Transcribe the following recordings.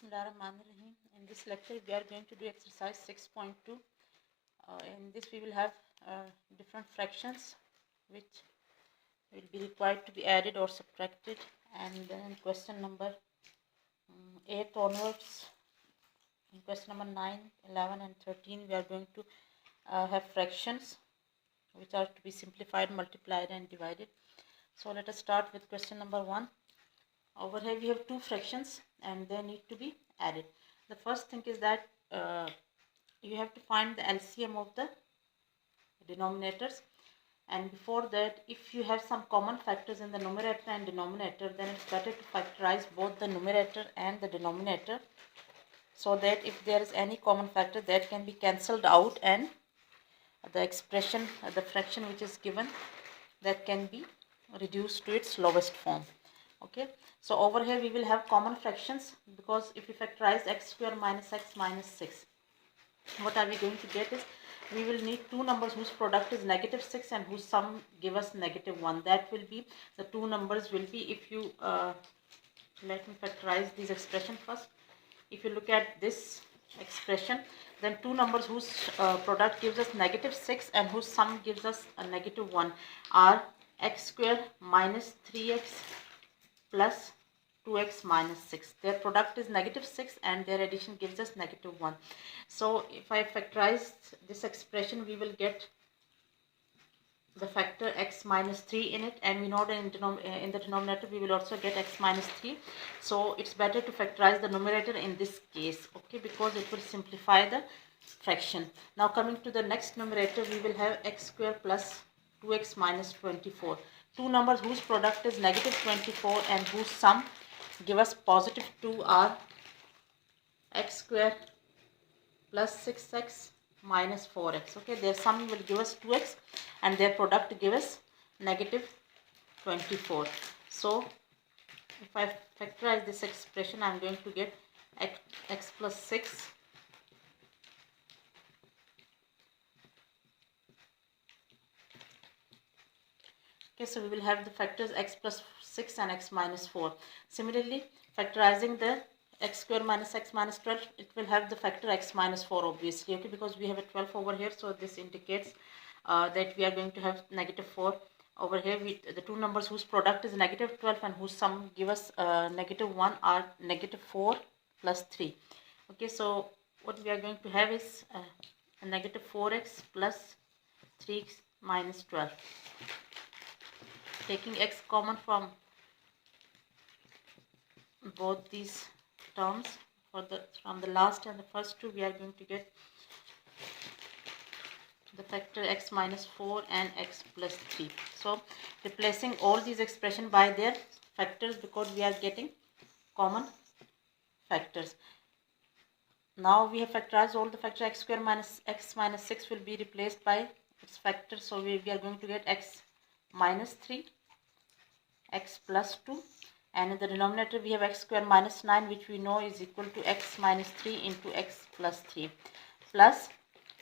Bismillahirrahmanirrahim. In this lecture, we are going to do exercise 6.2. In this, we will have different fractions which will be required to be added or subtracted. And then question number 8 onwards, in question number 9, 11 and 13, we are going to have fractions which are to be simplified, multiplied and divided. So let us start with question number 1. Over here we have two fractions and they need to be added. The first thing is that you have to find the LCM of the denominators, and before that, if you have some common factors in the numerator and denominator, then it's better to factorize both the numerator and the denominator, so that if there is any common factor, that can be cancelled out and the expression, the fraction which is given, that can be reduced to its lowest form. Okay, so over here we will have common fractions, because if we factorize x square minus x minus 6, what are we going to get is, we will need two numbers whose product is negative 6 and whose sum give us negative 1. That will be, the two numbers will be, if you let me factorize this expression first. If you look at this expression, then two numbers whose product gives us negative 6 and whose sum gives us a negative 1 are x square minus 3x plus 2x minus 6. Their product is negative 6 and their addition gives us negative 1. So if I factorize this expression, we will get the factor x minus 3 in it, and we know that in the denominator we will also get x minus 3. So it's better to factorize the numerator in this case, okay, because it will simplify the fraction. Now coming to the next numerator, we will have x square plus 2x minus 24. Two numbers whose product is negative 24 and whose sum give us positive 2 are x square plus 6x minus 4x. Okay, their sum will give us 2x and their product give us negative 24. So if I factorize this expression, I am going to get x plus 6 Okay, so we will have the factors x plus 6 and x minus 4. Similarly, factorizing the x square minus x minus 12, it will have the factor x minus 4 obviously, okay, because we have a 12 over here, so this indicates that we are going to have negative 4 over here. The two numbers whose product is negative 12 and whose sum give us negative 1 are negative 4 plus 3. Okay, so what we are going to have is a negative 4x plus 3x minus 12. Taking x common from both these terms, from the last and the first two, we are going to get the factor x minus 4 and x plus 3. So replacing all these expressions by their factors, because we are getting common factors. Now we have factorized all the factors. X square minus x minus 6 will be replaced by its factor, so we are going to get x minus 3, x plus 2, and in the denominator we have x square minus 9, which we know is equal to x minus 3 into x plus 3, plus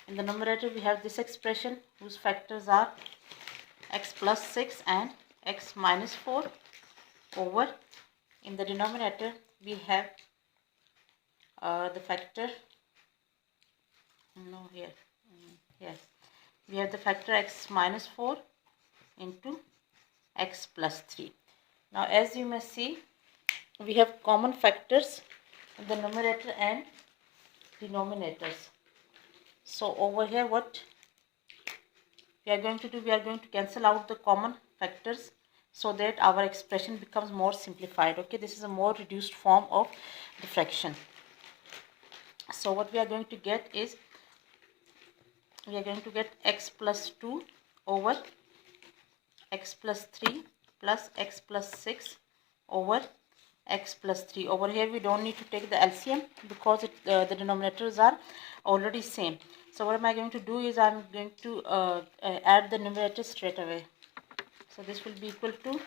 in the numerator we have this expression whose factors are x plus 6 and x minus 4, over in the denominator we have the factor we have the factor x minus 4 into x plus 3. Now as you may see, we have common factors in the numerator and denominators. So over here what we are going to do, we are going to cancel out the common factors so that our expression becomes more simplified. Okay, this is a more reduced form of the fraction. So what we are going to get is, we are going to get x plus 2 over x plus 3 plus x plus 6 over x plus 3. Over here we don't need to take the LCM because the denominators are already same. So what am I going to do is, I am going to add the numerator straight away. So this will be equal to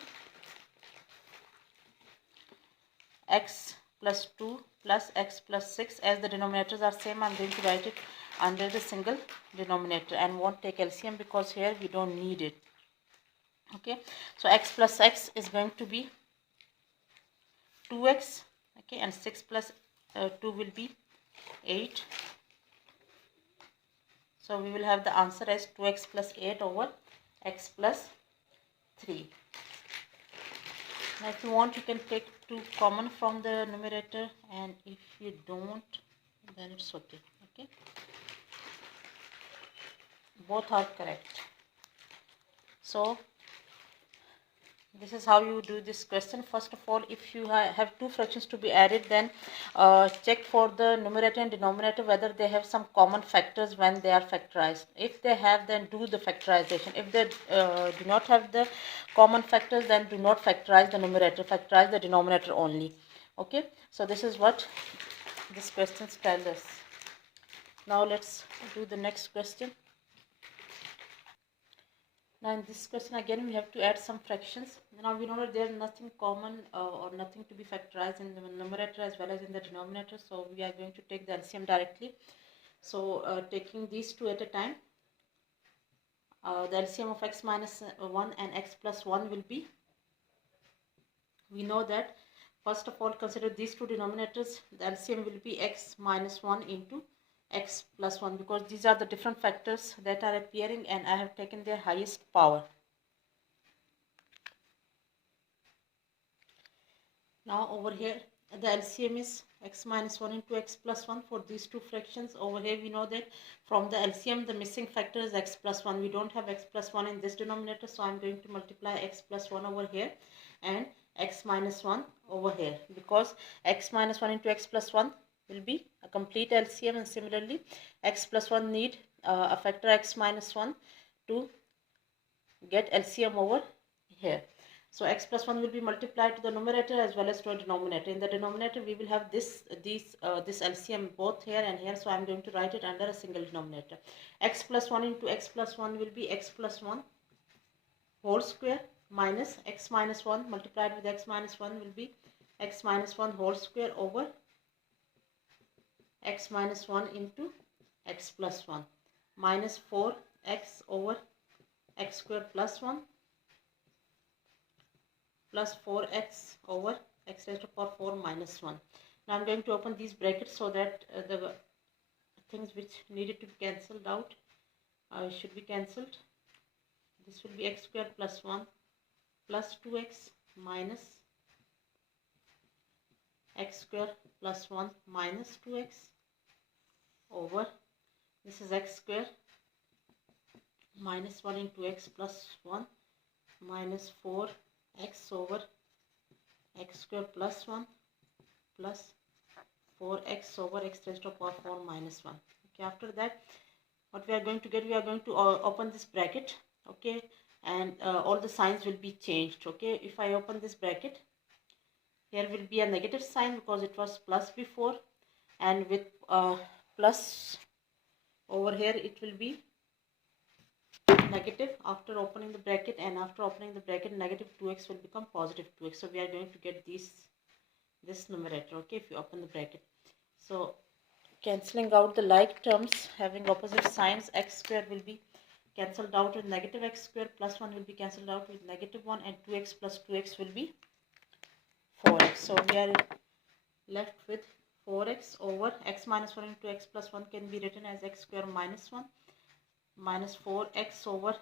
x plus 2 plus x plus 6. As the denominators are same, I am going to write it under the single denominator and won't take LCM because here we don't need it. Okay, so x plus x is going to be 2x, okay, and 6 plus 2 will be 8. So we will have the answer as 2x plus 8 over x plus 3. Now if you want, you can take 2 common from the numerator, and if you don't, then it's okay. Okay, both are correct. So this is how you do this question. First of all, if you have 2 fractions to be added, then check for the numerator and denominator whether they have some common factors when they are factorized. If they have, then do the factorization. If they do not have the common factors, then do not factorize the numerator, factorize the denominator only. Okay, so this is what this question tells us. Now let's do the next question. Now in this question again we have to add some fractions. Now we know that there is nothing common or nothing to be factorized in the numerator as well as in the denominator, so we are going to take the LCM directly. So taking these two at a time, the LCM of x minus 1 and x plus 1 will be, we know that first of all consider these two denominators, the LCM will be x minus 1 into x plus 1, because these are the different factors that are appearing and I have taken their highest power. Now over here the LCM is x minus 1 into x plus 1 for these two fractions. Over here we know that from the LCM the missing factor is x plus 1. We don't have x plus 1 in this denominator, so I'm going to multiply x plus 1 over here and x minus 1 over here, because x minus 1 into x plus 1 will be a complete LCM, and similarly x plus 1 need a factor x minus 1 to get LCM over here. So x plus 1 will be multiplied to the numerator as well as to a denominator. In the denominator we will have this LCM both here and here, so I am going to write it under a single denominator. X plus 1 into x plus 1 will be x plus 1 whole square minus x minus 1 multiplied with x minus 1 will be x minus 1 whole square over x minus 1 into x plus 1 minus 4x over x square plus 1 plus 4x over x raised to the power 4 minus 1. Now I am going to open these brackets so that the things which needed to be cancelled out should be cancelled. This will be x square plus 1 plus 2x minus x square plus 1 minus 2x over, this is x square minus 1 into x plus 1 minus 4x over x square plus 1 plus 4x over x raised to the power 4 minus 1. Okay, after that what we are going to get, we are going to open this bracket, okay, and all the signs will be changed. Okay, if I open this bracket, here will be a negative sign because it was plus before, and with plus over here it will be negative after opening the bracket, and after opening the bracket negative 2x will become positive 2x. So we are going to get this numerator, okay, if you open the bracket. So cancelling out the like terms having opposite signs, x square will be cancelled out with negative x square, plus 1 will be cancelled out with negative 1, and 2x plus 2x will be 4x. So we are left with 4x over x minus 1 into x plus 1 can be written as x square minus 1 minus 4x over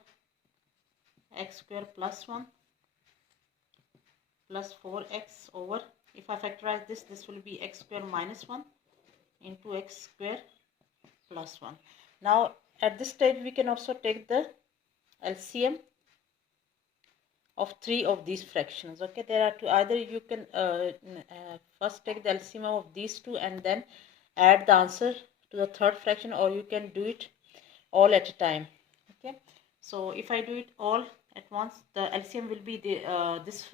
x square plus 1 plus 4x over, if I factorize this will be x square minus 1 into x square plus 1. Now at this stage we can also take the LCM of 3 of these fractions. Okay, there are two, either you can first take the LCM of these two and then add the answer to the third fraction, or you can do it all at a time. Okay, so if I do it all at once, the LCM will be the this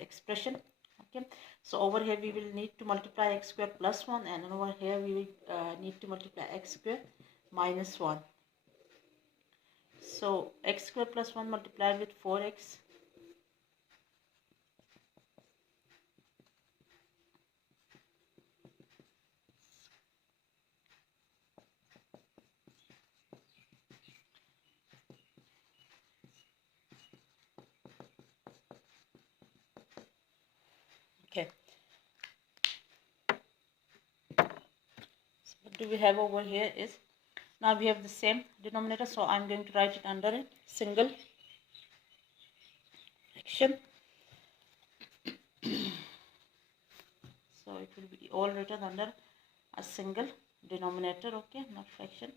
expression. Okay, so over here we will need to multiply x square plus 1, and over here we will need to multiply x square minus 1. So x square plus 1 multiplied with 4x okay. do we have over here is, now we have the same denominator, so I'm going to write it under a single fraction. So it will be all written under a single denominator, okay, not fraction.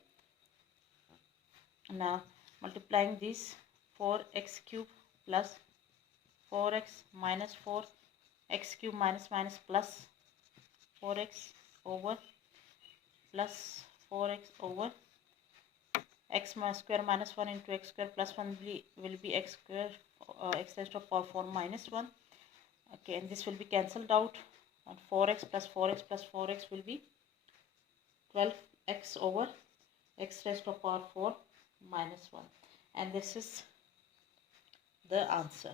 Now multiplying these 4x cube plus 4x minus 4x cube minus plus 4x over plus 4x over x square minus 1 into x square plus 1 will be x square, x raised to the power 4 minus 1. Okay, and this will be cancelled out, and 4x plus 4x will be 12x over x raised to the power 4 minus 1, and this is the answer.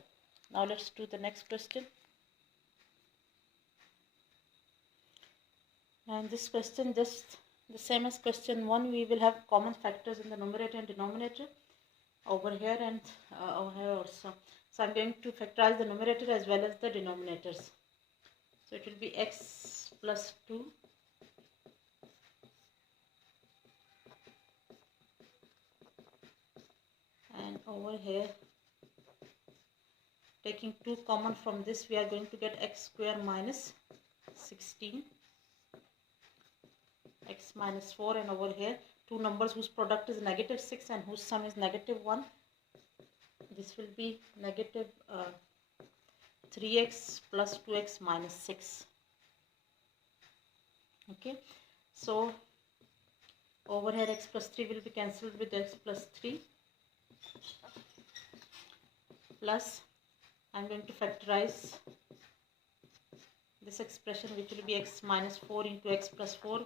Now let's do the next question. And this question, just the same as question 1, we will have common factors in the numerator and denominator over here and over here also. So I'm going to factorize the numerator as well as the denominators. So it will be x plus 2 and over here, taking 2 common from this, we are going to get x square minus 16, x minus 4, and over here 2 numbers whose product is negative 6 and whose sum is negative 1. This will be negative 3x plus 2x minus 6. Okay, so over here x plus 3 will be cancelled with x plus 3, plus I'm going to factorize this expression, which will be x minus 4 into x plus 4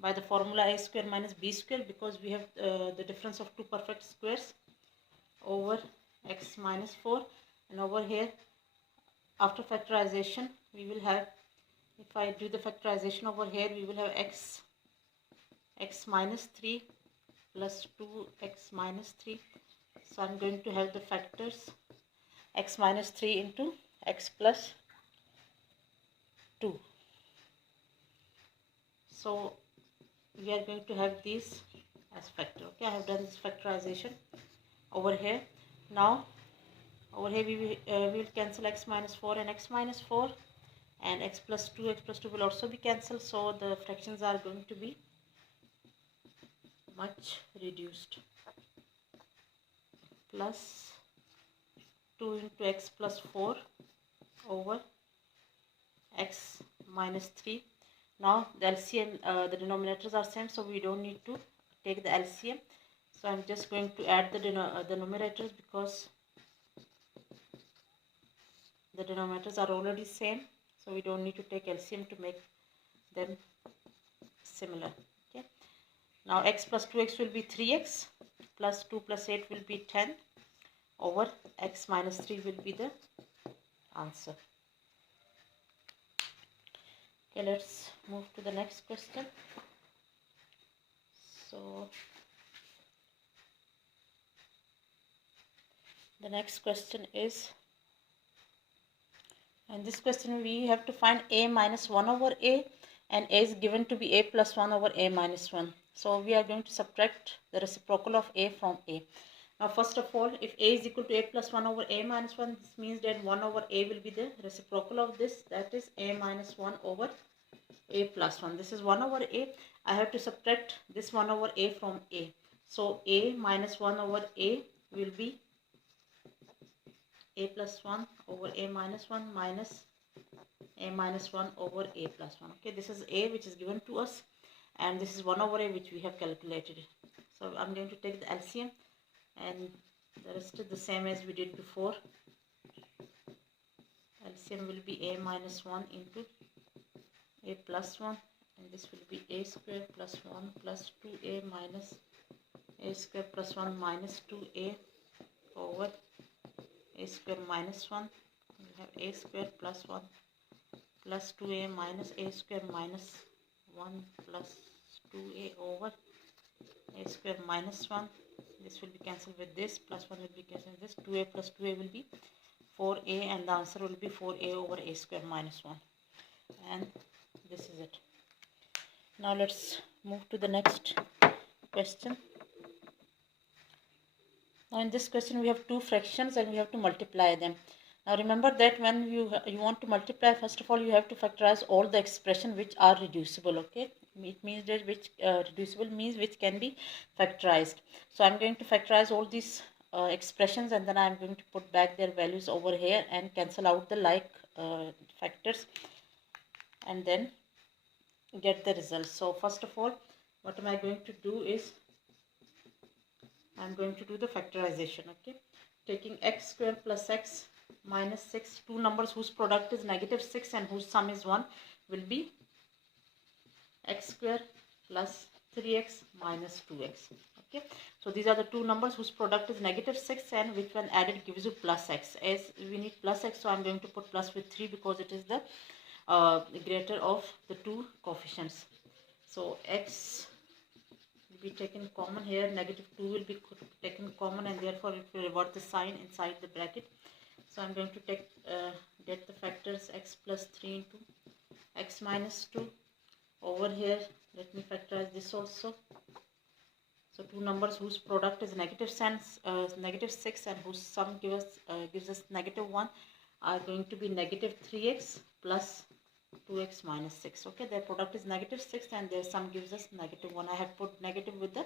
by the formula a square minus b square, because we have the difference of two perfect squares, over x minus 4. And over here, after factorization, we will have, if I do the factorization over here, we will have x minus 3 plus 2x minus 3. So I'm going to have the factors x minus 3 into x plus 2. So we are going to have these as factor. Okay, I have done this factorization over here. Now over here we will cancel x minus 4 and x minus 4, and x plus 2 will also be cancelled, so the fractions are going to be much reduced. Plus 2 into x plus 4 over x minus 3. Now the LCM, the denominators are same, so we don't need to take the LCM. So I'm just going to add the numerators, because the denominators are already same, so we don't need to take LCM to make them similar. Okay. Now x plus 2x will be 3x, plus 2 plus 8 will be 10, over x minus 3 will be the answer. Okay, let's move to the next question. So the next question is, and this question we have to find a minus 1 over a, and a is given to be a plus 1 over a minus 1. So we are going to subtract the reciprocal of a from a. Now first of all, if a is equal to a plus 1 over a minus 1, this means that 1 over a will be the reciprocal of this, that is a minus 1 over a plus 1. This is 1 over a. I have to subtract this 1 over a from a. So a minus 1 over a will be a plus 1 over a minus 1 minus a minus 1 over a plus 1. Okay, this is a which is given to us, and this is 1 over a which we have calculated. So I'm going to take the LCM, and the rest is the same as we did before. LCM will be a minus 1 into a plus 1, and this will be a square plus 1 plus 2a minus a square plus 1 minus 2a over a square minus 1. We have a square plus 1 plus 2a minus a square minus 1 plus 2a over a square minus 1. This will be cancelled with this, plus 1 will be cancelled with this. 2a plus 2a will be 4a, and the answer will be 4a over a square minus 1. And this is it. Now let's move to the next question. Now in this question we have two fractions and we have to multiply them. Now remember that when you want to multiply, first of all you have to factorize all the expression which are reducible. Okay, it means that which reducible means which can be factorized. So I'm going to factorize all these expressions, and then I'm going to put back their values over here and cancel out the like factors, and then get the result. So first of all, what am I going to do is I'm going to do the factorization. Okay, taking x square plus x minus 6, two numbers whose product is negative 6 and whose sum is 1 will be x square plus 3x minus 2x. Okay, so these are the two numbers whose product is negative 6 and which when added gives you plus x. As we need plus x, so I'm going to put plus with 3 because it is the greater of the two coefficients. So x will be taken common here, negative 2 will be taken common, and therefore it will revert the sign inside the bracket. So I'm going to take get the factors x plus 3 into x minus 2 over here. Let me factorize this also. So two numbers whose product is negative 6 and whose sum gives us negative 1 are going to be negative 3x plus 2x minus 6. Okay, their product is negative 6 and their sum gives us negative 1. I have put negative with the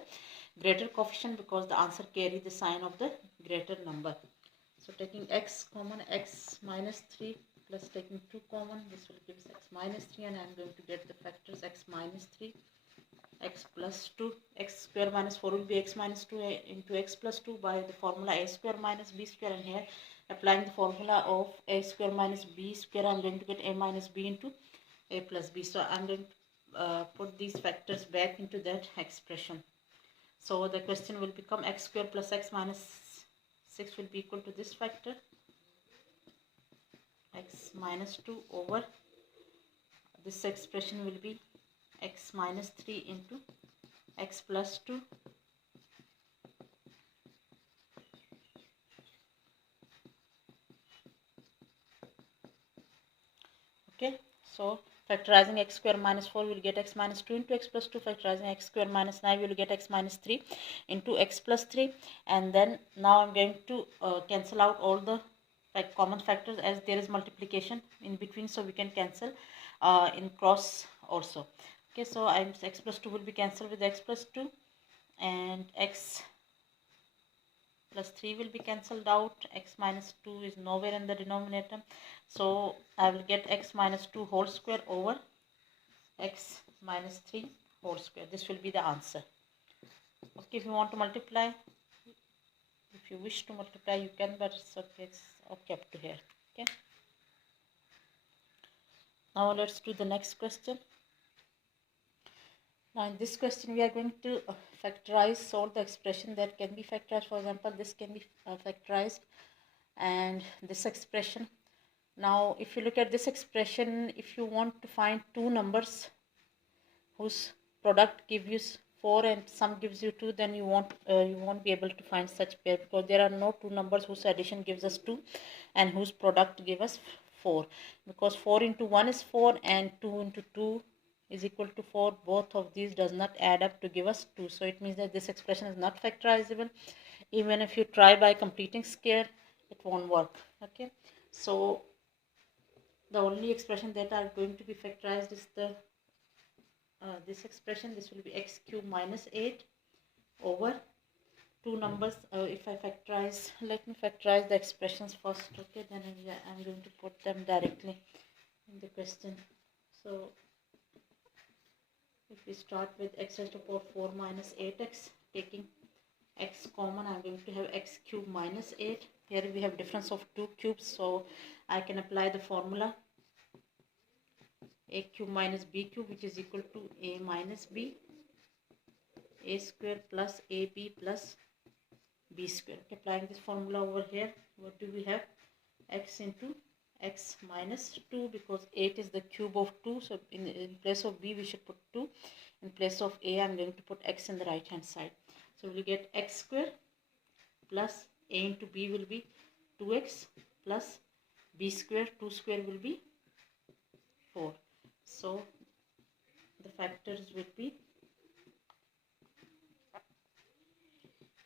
greater coefficient because the answer carry the sign of the greater number. So taking x common, x minus 3 plus taking 2 common, this will give us x minus 3, and I am going to get the factors x minus 3, x plus 2, x square minus 4 will be x minus 2 into x plus 2 by the formula a square minus b square, and here applying the formula of a square minus b square, I am going to get a minus b into a plus b. So I am going to put these factors back into that expression. So the question will become x square plus x minus 6 will be equal to this factor x minus 2 over this expression will be x minus 3 into x plus 2 . Okay, so factorizing x square minus 4 will get x minus 2 into x plus 2. Factorizing x square minus 9 will get x minus 3 into x plus 3. And then now I'm going to cancel out all the common factors, as there is multiplication in between, so we can cancel in cross also. Okay, so x plus 2 will be cancelled with x plus 2, and x plus 3 will be cancelled out. X minus 2 is nowhere in the denominator, so I will get x minus 2 whole square over x minus 3 whole square. This will be the answer. Okay, if you want to multiply, if you wish to multiply you can, but it's okay up to here. Okay, now let's do the next question. Now in this question we are going to factorize all the expression that can be factorized. For example, this can be factorized, and this expression. Now if you look at this expression, if you want to find two numbers whose product gives you 4 and sum gives you 2, then you won't be able to find such pair, because there are no two numbers whose addition gives us 2 and whose product gives us 4, because 4 into 1 is 4 and 2 into 2 is equal to 4. Both of these does not add up to give us 2, so it means that this expression is not factorizable. Even if you try by completing square, it won't work. Okay, so the only expression that are going to be factorized is the this expression. This will be x cube minus 8 over two numbers. If I factorize, let me factorize the expressions first. Okay, then I'm going to put them directly in the question. So if we start with x raised to the power 4 minus 8x, taking x common, I'm going to have x cube minus 8. Here we have difference of two cubes, so I can apply the formula a cube minus b cube, which is equal to a minus b, a square plus ab plus b square. Okay, applying this formula over here, what do we have? X into x minus 2, because 8 is the cube of 2, so in place of b we should put 2. In place of a I'm going to put x in the right hand side. So we'll get x square plus a into b will be 2x plus b square, 2 square will be 4. So the factors will be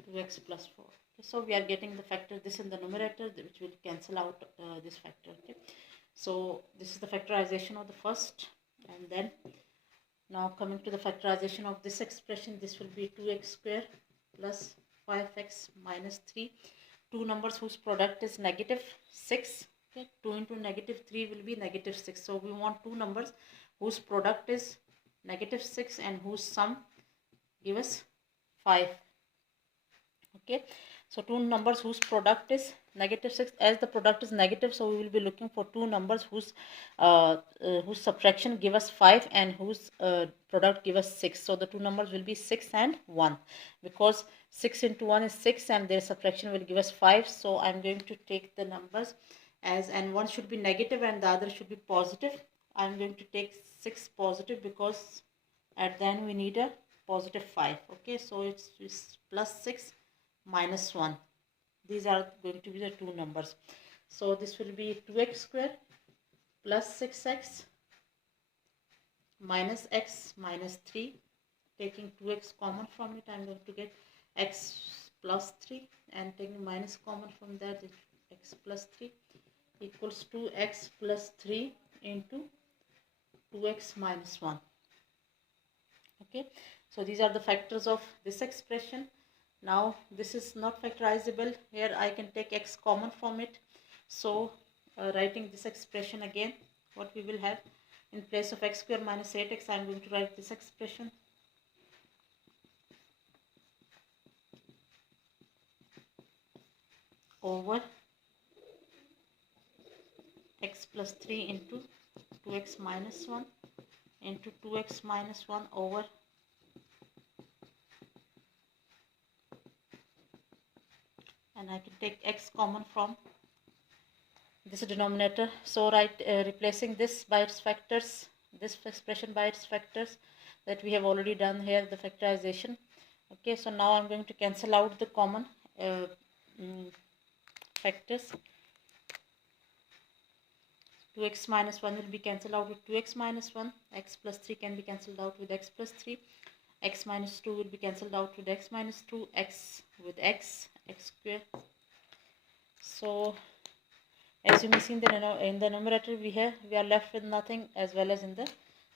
2x plus 4. Okay, so we are getting the factor this in the numerator, which will cancel out this factor. Okay, so this is the factorization of the first, and then now coming to the factorization of this expression, this will be 2x square plus 5x minus 3. Two numbers whose product is negative 6. Okay, 2 into negative 3 will be negative 6. So we want two numbers whose product is negative 6 and whose sum give us 5. Okay, so two numbers whose product is negative 6. As the product is negative, so we will be looking for two numbers whose subtraction give us 5 and whose product give us 6. So the two numbers will be 6 and 1, because 6 into 1 is 6 and their subtraction will give us 5. So I'm going to take the numbers as, and one should be negative and the other should be positive. I'm going to take 6 positive because at the end we need a positive 5. Okay, so it's plus 6 minus 1. These are going to be the two numbers. So this will be 2x square plus 6x minus x minus 3. Taking 2x common from it, I'm going to get x plus 3, and taking minus common from that, x plus 3 equals to x plus 3 into 2x minus 1. Okay, so these are the factors of this expression. Now this is not factorizable. Here I can take x common from it. So writing this expression again, what we will have in place of x square minus 8x, I am going to write this expression. Over x plus 3 into 2x minus 1 into 2x minus 1 over and I can take x common from this denominator. So replacing this by its factors, this expression by its factors, that we have already done here, the factorization. Okay, so now I'm going to cancel out the common factors. 2x minus 1 will be cancelled out with 2x minus 1. X plus 3 can be cancelled out with x plus 3. X minus 2 will be cancelled out with x minus 2. X with x square. So as you may see in the numerator, we are left with nothing, as well as in the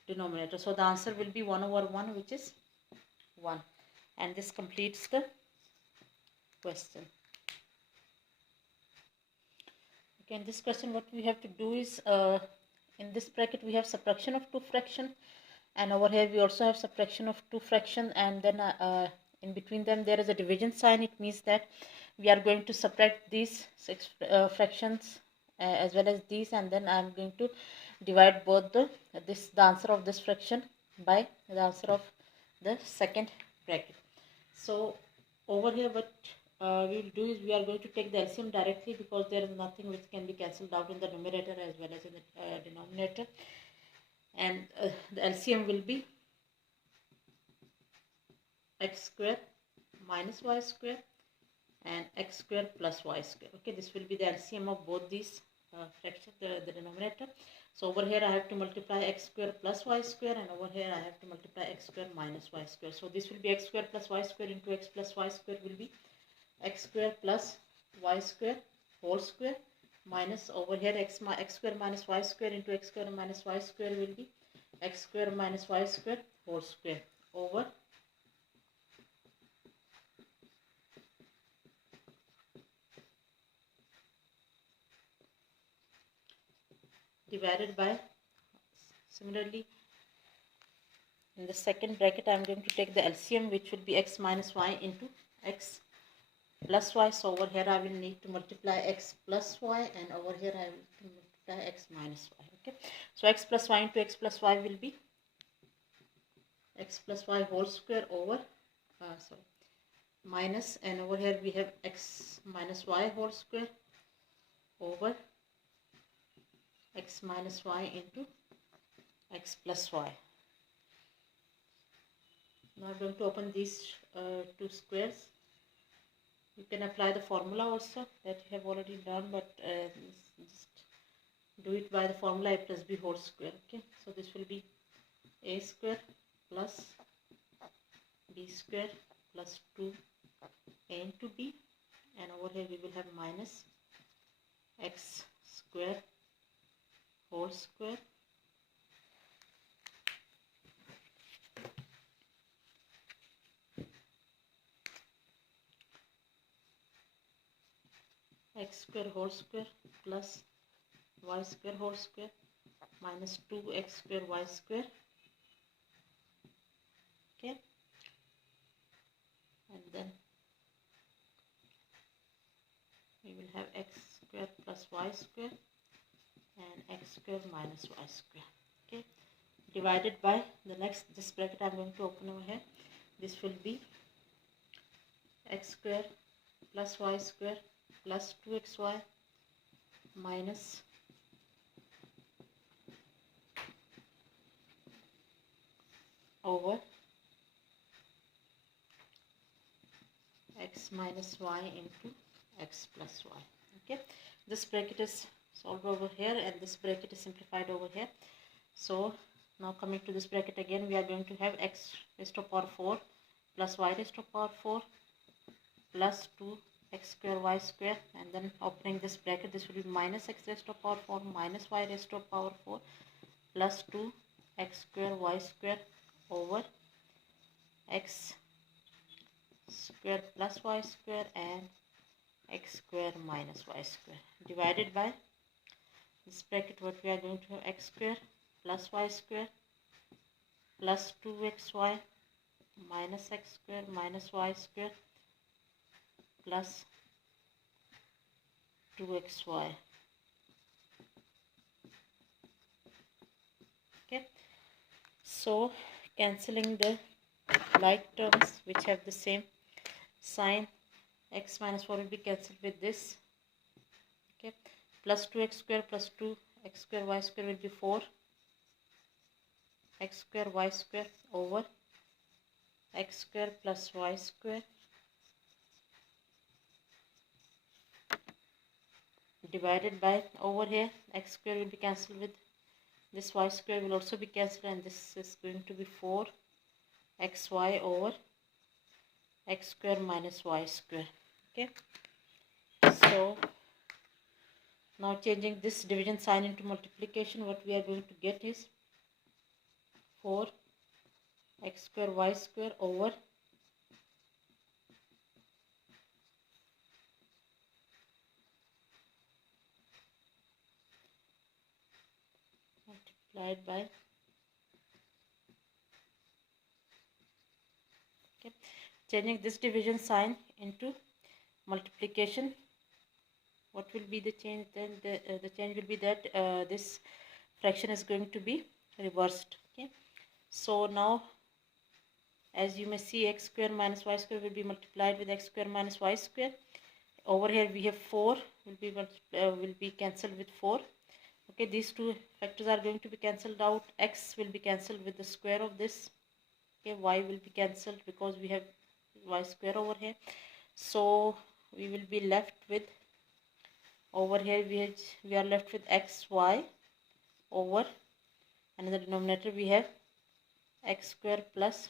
denominator. So the answer will be 1 over 1, which is 1. And this completes the question. Okay, in this question what we have to do is, in this bracket we have subtraction of two fraction, and over here we also have subtraction of two fraction, and then in between them there is a division sign. It means that we are going to subtract these six fractions as well as these, and then I am going to divide both the answer of this fraction by the answer of the second bracket. So over here what we will do is we are going to take the LCM directly, because there is nothing which can be cancelled out in the numerator as well as in the denominator, and the LCM will be x square minus y square and x square plus y square. Okay, this will be the LCM of both these fractions, the denominator. So over here I have to multiply x square plus y square, and over here I have to multiply x square minus y square. So this will be x square plus y square into x plus y square will be x square plus y square whole square, minus over here x square minus y square into x square minus y square will be x square minus y square whole square, over divided by, similarly in the second bracket I am going to take the LCM, which will be x minus y into x plus y. So over here I will need to multiply x plus y, and over here I will multiply x minus y. Okay, so x plus y into x plus y will be x plus y whole square over minus, and over here we have x minus y whole square over x minus y into x plus y. Now I'm going to open these two squares. You can apply the formula also that you have already done, but just do it by the formula a plus b whole square. Okay, so this will be a square plus b square plus 2a into b, and over here we will have minus x square whole square x square whole square plus y square whole square minus 2x square y square. Okay, and then we will have x square plus y square and x square minus y square. Okay, divided by the next, this bracket I'm going to open over here. This will be x square plus y square plus 2xy minus over x minus y into x plus y. Okay, this bracket is solved over here and this bracket is simplified over here. So now coming to this bracket again, we are going to have x raised to power 4 plus y raised to power 4 plus 2x square y square, and then opening this bracket, this will be minus x raised to power 4 minus y raised to power 4 plus 2x square y square over x square plus y square and x square minus y square, divided by this bracket. What we are going to have, x square plus y square plus 2xy minus x square minus y square plus 2xy. Okay, so cancelling the like terms which have the same sign, x minus 4 will be cancelled with this. Okay, plus 2x square plus 2x square y square will be 4 x square y square over x square plus y square, divided by, over here x square will be cancelled with this, y square will also be cancelled, and this is going to be 4 xy over x square minus y square. Okay, so now changing this division sign into multiplication, what we are going to get is 4 x square y square over multiplied by, okay, changing this division sign into multiplication, what will be the change then? The change will be that this fraction is going to be reversed. Okay, so now as you may see, x square minus y square will be multiplied with x square minus y square. Over here we have 4 will be cancelled with 4. Okay, these two factors are going to be cancelled out. X will be cancelled with the square of this. Okay, y will be cancelled because we have y square over here. So we will be left with, over here we are left with xy over, and in the denominator we have x square plus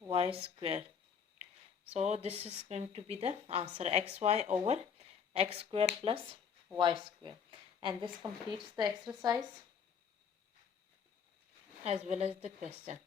y square. So this is going to be the answer, xy over x square plus y square. And this completes the exercise as well as the question.